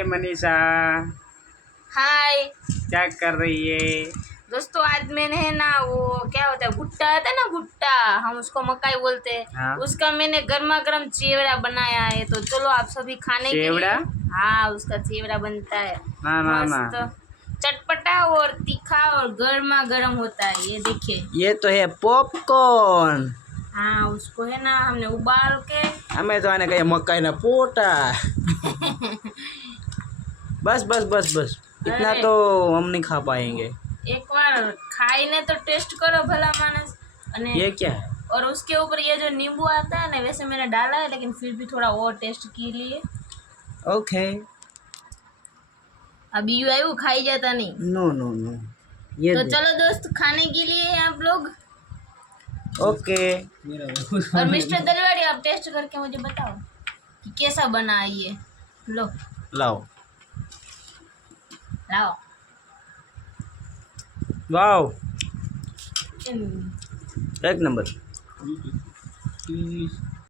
हाय मनीषा, हाय क्या कर रही है? दोस्तों, आज मैंने है ना वो क्या होता है भुट्टा आता है ना, भुट्टा हम उसको मकाई बोलते हैं। हाँ। उसका मैंने गर्मा गर्म चिवड़ा बनाया है, तो चलो आप सभी खाने के लिए। चिवड़ा? हाँ, उसका चिवड़ा बनता है ना ना ना, मस्त चटपटा और तीखा और गर्मा गर्म होता है। ये देखिए, ये तो है पॉपकॉर्न। हाँ उसको है ना हमने उबाल के हमें तो आने का मकाई ना पोटा। बस बस बस बस, इतना अरे, तो हम नहीं खा पाएंगे। एक बार खाई तो टेस्ट करो भला मानस। अने ये क्या है? और उसके ऊपर ये जो नींबू आता है ना, वैसे मैंने डाला है, लेकिन फिर भी थोड़ा और टेस्ट के लिए। ओके। अभी यू आयु खाई जाता नहीं। नो नो नो, ये तो दे। चलो दोस्त, खाने के लिए आप लोग। ओके। और मिस्टर दलवाड़ी, आप टेस्ट करके मुझे बताओ कि कैसा बना है ये। लो लाओ। लाओ। वाओ, हम्म, एक नंबर।